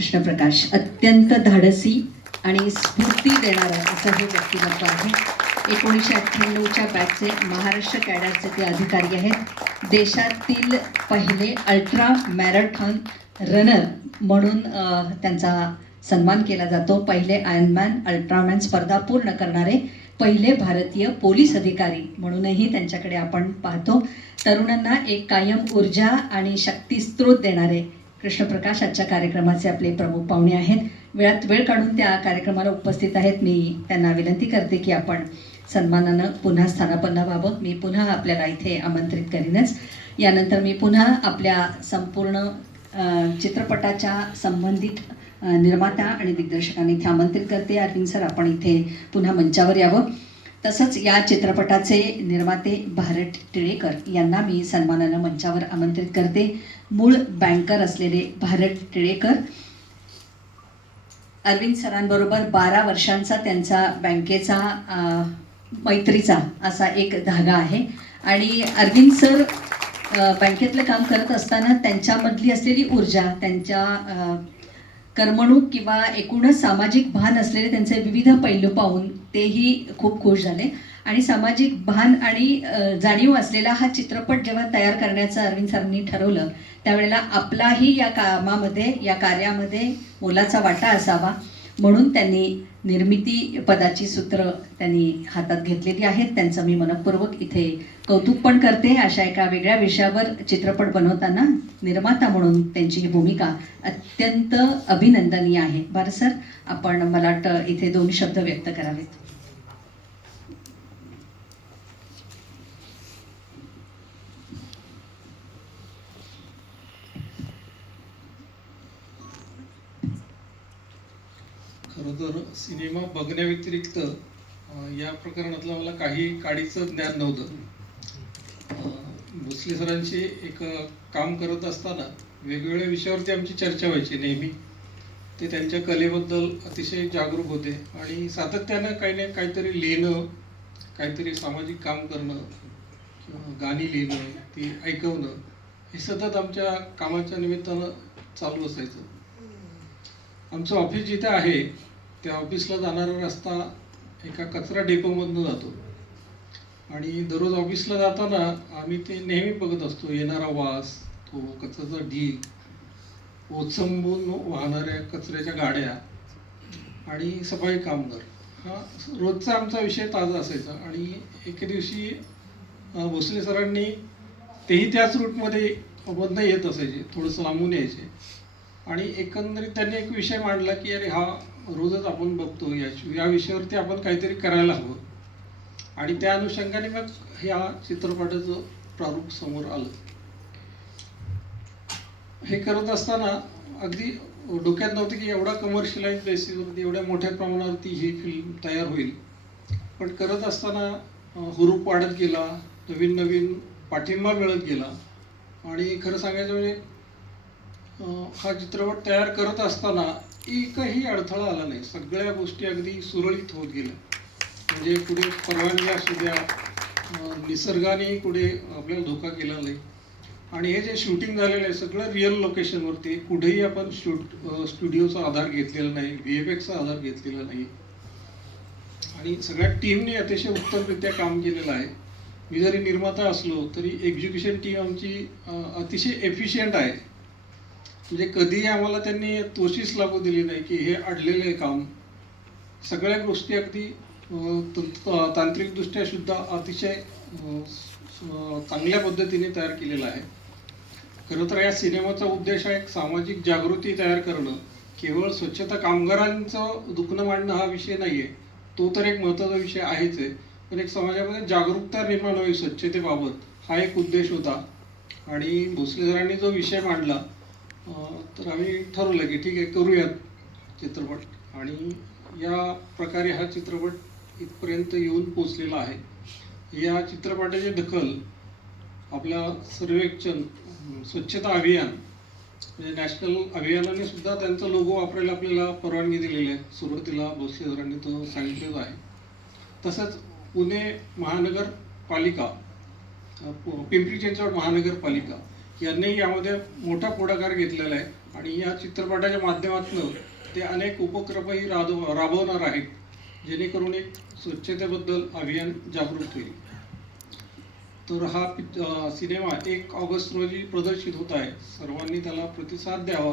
कृष्णप्रकाश अत्यंत धाडसी आणि स्फूर्ती देणारा असं हे व्यक्तिमत्व आहे. एकोणीसशे अठ्ठ्याण्णवच्या बॅचचे महाराष्ट्र कॅडरचे ते अधिकारी आहेत. देशातील पहिले अल्ट्रा मॅरेथॉन रनर म्हणून त्यांचा सन्मान केला जातो. पहिले आयनमॅन अल्ट्रामॅन स्पर्धा पूर्ण करणारे पहिले भारतीय पोलीस अधिकारी म्हणूनही त्यांच्याकडे आपण पाहतो. तरुणांना एक कायम ऊर्जा आणि शक्ती स्त्रोत देणारे कृष्णप्रकाश आजच्या कार्यक्रमाचे आपले प्रमुख पाहुणे आहेत. वेळात वेळ काढून त्या कार्यक्रमाला उपस्थित आहेत. मी त्यांना विनंती करते की आपण सन्मानानं पुन्हा स्थानापन्न व्हावं. मी पुन्हा आपल्याला इथे आमंत्रित करीनच. यानंतर मी पुन्हा आपल्या संपूर्ण चित्रपटाच्या संबंधित निर्माता आणि दिग्दर्शकांनी इथे आमंत्रित करते. अरविंद सर आपण इथे पुन्हा मंचावर यावं. तसंच या चित्रपटाचे निर्माते भारत टिळेकर यांना मी सन्मानानं मंचावर आमंत्रित करते. मूळ बँकर असलेले भारत टिळेकर. अरविंद सरांबरोबर बारा वर्षांचा त्यांचा बँकेचा मैत्रीचा असा एक धागा आहे. आणि अरविंद सर बँकेतलं काम करत असताना त्यांच्यामधली असलेली ऊर्जा त्यांच्या करमणूक किंवा एकूणच सामाजिक भान असलेले त्यांचे विविध पैलू पाहून तेही खूप खुश झाले. आणि सामाजिक भान आणि जाणीव असलेला हा चित्रपट जेव्हा तयार करण्याचं अरविंद सरांनी ठरवलं त्यावेळेला आपलाही या कामामध्ये या कार्यामध्ये मोलाचा वाटा असावा म्हणून त्यांनी निर्मिती पदाची सूत्र त्यांनी हातात घेतलेली आहेत. त्यांचं मी मनपूर्वक इथे कौतुक पण करते. अशा एका वेगळ्या विषयावर चित्रपट बनवताना निर्माता म्हणून त्यांची ही भूमिका अत्यंत अभिनंदनीय आहे. बरं सर आपण मला वाटतं इथे दोन शब्द व्यक्त करावेत. खरं तर सिनेमा बघण्याव्यतिरिक्त या प्रकरणातलं मला काही काडीचं ज्ञान नव्हतं. भोसले सरांशी एक काम करत असताना वेगवेगळ्या विषयावरती आमची चर्चा व्हायची नेहमी. ते त्यांच्या कलेबद्दल अतिशय जागरूक होते आणि सातत्यानं काही ना काहीतरी लिहिणं काहीतरी सामाजिक काम करणं किंवा गाणी लिहिणं ती ऐकवणं हे सतत आमच्या कामाच्या निमित्तानं चालू असायचं. आमचं ऑफिस जिथे आहे त्या ऑफिसला जाणारा रस्ता एका कचरा डेपोमधनं जातो. आणि दररोज ऑफिसला जाताना आम्ही ते नेहमी बघत असतो येणारा वास तो कचऱ्याचा ढीग ओचंबून वाहणाऱ्या कचऱ्याच्या गाड्या आणि सफाई कामगार. हा रोजचा आमचा विषय ताजा असायचा आणि एके दिवशी भोसले सरांनी तेही त्याच रूटमध्ये मधनं येत असायचे थोडंसं लांबून यायचे. आणि एकंदरीत त्यांनी एक विषय मांडला की अरे हा रोजच आपण बघतो या या विषयावरती आपण काहीतरी करायला हवं. आणि त्या अनुषंगाने मग ह्या चित्रपटाचं प्रारूप समोर आलं. हे करत असताना अगदी डोक्यात नव्हतं की एवढा कमर्शियलाइज बेसिसवरती एवढ्या मोठ्या प्रमाणावरती ही फिल्म तयार होईल. पण करत असताना हुरूप वाढत गेला नवीन नवीन पाठिंबा मिळत गेला. आणि खरं सांगायचं म्हणजे हा चित्रपट तयार करत असताना एकही अडथळा आला नाही. सगळ्या गोष्टी अगदी सुरळीत होत गेल्या. म्हणजे कुठे परवानगी असू द्या निसर्गाने कुठे आपल्याला धोका केला नाही. आणि हे जे शूटिंग झालेलं आहे सगळं रिअल लोकेशनवरती कुठेही आपण शूट स्टुडिओचा आधार घेतलेला नाही व्ही एफ एक्सचा आधार घेतलेला नाही. आणि सगळ्या टीमने अतिशय उत्तमरित्या काम केलेलं आहे. मी जरी निर्माता असलो तरी एक्झिक्युशन टीम आमची अतिशय एफिशियंट आहे. म्हणजे कधीही आम्हाला त्यांनी तोशीच लागू दिली नाही की हे अडलेलं आहे काम. सगळ्या गोष्टी अगदी तांत्रिकदृष्ट्या सुद्धा अतिशय चांगल्या पद्धतीने तयार केलेला आहे. खरं तर या सिनेमाचा उद्देश आहे एक सामाजिक जागृती तयार करणं. केवळ स्वच्छता कामगारांचं दुखणं मांडणं हा विषय नाही आहे तो तर एक महत्त्वाचा विषय आहेच आहे. पण एक समाजामध्ये जागरूकता निर्माण व्हावी स्वच्छतेबाबत हा एक उद्देश होता. आणि भोसले सरांनी जो विषय मांडला तर आम्ही ठरवलं की ठीक आहे करूयात चित्रपट. आणि या प्रकारे हा चित्रपट इथपर्यंत येऊन पोचलेला आहे. या चित्रपटाची दखल आपल्या सर्वेक्षण स्वच्छता अभियान म्हणजे नॅशनल अभियानाने सुद्धा त्यांचा लोगो वापरायला आपल्याला परवानगी दिलेली आहे. सुरुवातीला भोसले सरांनी तो सांगितलेला आहे. तसंच पुणे महानगरपालिका पिंपरी चिंचवड महानगरपालिका यांनी यामध्ये मोठा पुढाकार घेतलेला आहे. आणि या चित्रपटाच्या माध्यमातून ते अनेक उपक्रमही राबव राबवणार आहेत जेणेकरून एक स्वच्छतेबद्दल अभियान जागृत होईल. तर हा सिनेमा एक ऑगस्ट रोजी प्रदर्शित होत आहे. सर्वांनी त्याला प्रतिसाद द्यावा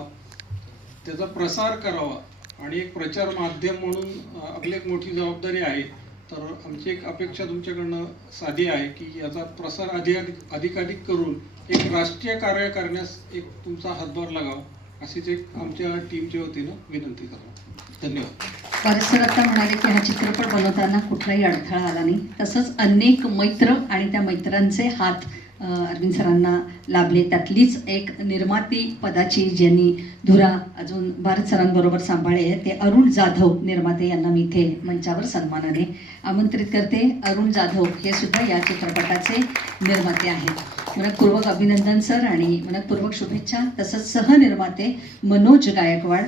त्याचा प्रसार करावा आणि एक प्रचार माध्यम म्हणून आपली एक मोठी जबाबदारी आहे. तर आमची एक अपेक्षा तुमच्याकडनं साधी आहे की याचा प्रसार अधिक अधिकाधिक करून एक राष्ट्रीय कार्य करण्यास एक तुमचा हातभार लागावा अशीच एक आमच्या टीमच्या वतीनं विनंती करतो. धन्यवाद. परसरत्ता म्हणाले की हा चित्रपट बनवताना कुठलाही अडथळा आला नाही. तसंच अनेक मैत्र आणि त्या मैत्रांचे हात अरविंद सरांना लाभले. त्यातलीच एक निर्माती पदाची ज्यांनी धुरा अजून भारत सरांबरोबर सांभाळे आहे ते अरुण जाधव निर्माते यांना मी इथे मंचावर सन्मानाने आमंत्रित करते. अरुण जाधव हे सुद्धा या चित्रपटाचे निर्माते आहेत. मनपूर्वक अभिनंदन सर आणि मनपूर्वक शुभेच्छा. तसंच सहनिर्माते मनोज गायकवाड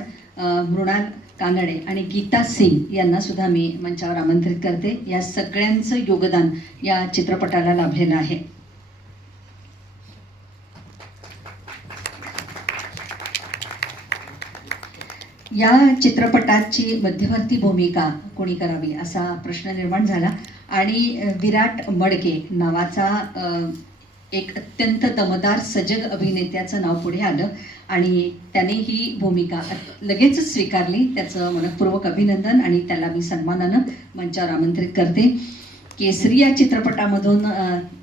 मृणाल कानडे आणि गीता सिंग यांना सुद्धा मी मंचावर आमंत्रित करते. या सगळ्यांचं योगदान या चित्रपटाला लाभलेलं आहे. या चित्रपटाची मध्यवर्ती भूमिका कोणी करावी असा प्रश्न निर्माण झाला. आणि विराट मडके नावाचा एक अत्यंत दमदार सजग अभिनेत्याचं नाव पुढे आलं आणि त्याने ही भूमिका लगेचच स्वीकारली. त्याचं मनपूर्वक अभिनंदन आणि त्याला मी सन्मानानं मंचावर आमंत्रित करते. केसरी या चित्रपटामधून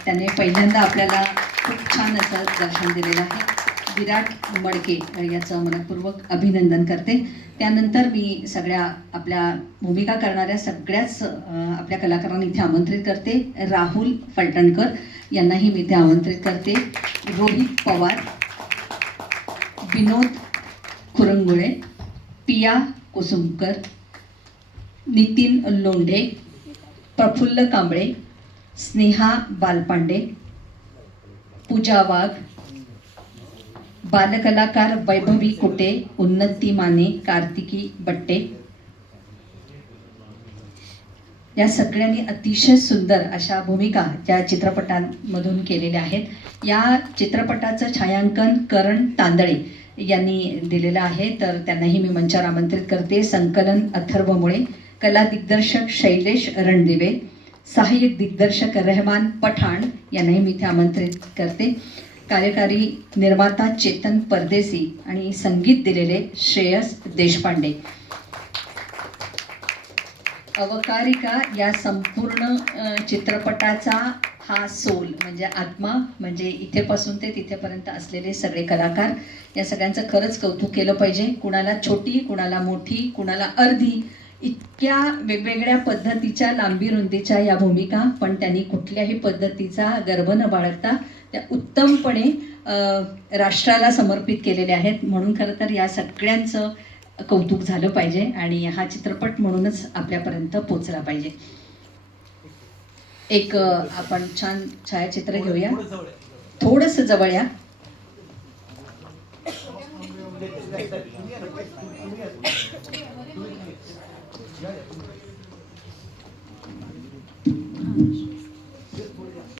त्याने पहिल्यांदा आपल्याला खूप छान असं दर्शन दिलेलं आहे. विराट मडके याचं मनपूर्वक अभिनंदन करते. त्यानंतर मी सगळ्या आपल्या भूमिका करणाऱ्या सगळ्याच आपल्या कलाकारांना इथे आमंत्रित करते. राहुल फलटणकर यांनाही मी इथे आमंत्रित करते. रोहित पवार विनोद खुरंगुळे पिया कुसुमकर नितीन लोंढे प्रफुल्ल कांबळे स्नेहा बालपांडे पूजा वाघ बालकलाकार वैभवी कुटे उन्नती माने कार्तिकी बट्टे. या सगळ्यांनी अतिशय सुंदर अशा भूमिका त्या चित्रपटांमधून केलेल्या आहेत. या चित्रपटाचं छायांकन करण तांदळे यांनी दिलेलं आहे. तर त्यांनाही मी मंचावर आमंत्रित करते. संकलन अथर्वमुळे कला दिग्दर्शक शैलेश रणदिवे सहाय्यक दिग्दर्शक रहमान पठाण यांनाही मी इथे आमंत्रित करते. कार्यकारी निर्माता चेतन परदेसी आणि संगीत दिलेले श्रेयस देशपांडे. अवकारिका या संपूर्ण चित्रपटाचा हा सोल म्हणजे आत्मा म्हणजे इथेपासून ते तिथेपर्यंत असलेले सगळे कलाकार या सगळ्यांचं खरंच कौतुक केलं पाहिजे. कुणाला छोटी कुणाला मोठी कुणाला अर्धी इतक्या वेगवेगळ्या पद्धतीच्या लांबी रुंदीच्या या भूमिका पण त्यांनी कुठल्याही पद्धतीचा गर्भ न बाळगता त्या उत्तमपणे राष्ट्राला समर्पित केलेल्या आहेत. म्हणून खरं तर या सगळ्यांचं कौतुक झालं पाहिजे आणि हा चित्रपट म्हणूनच आपल्यापर्यंत पोचला पाहिजे. एक आपण छान छायाचित्र घेऊया. थोडस जवळ या.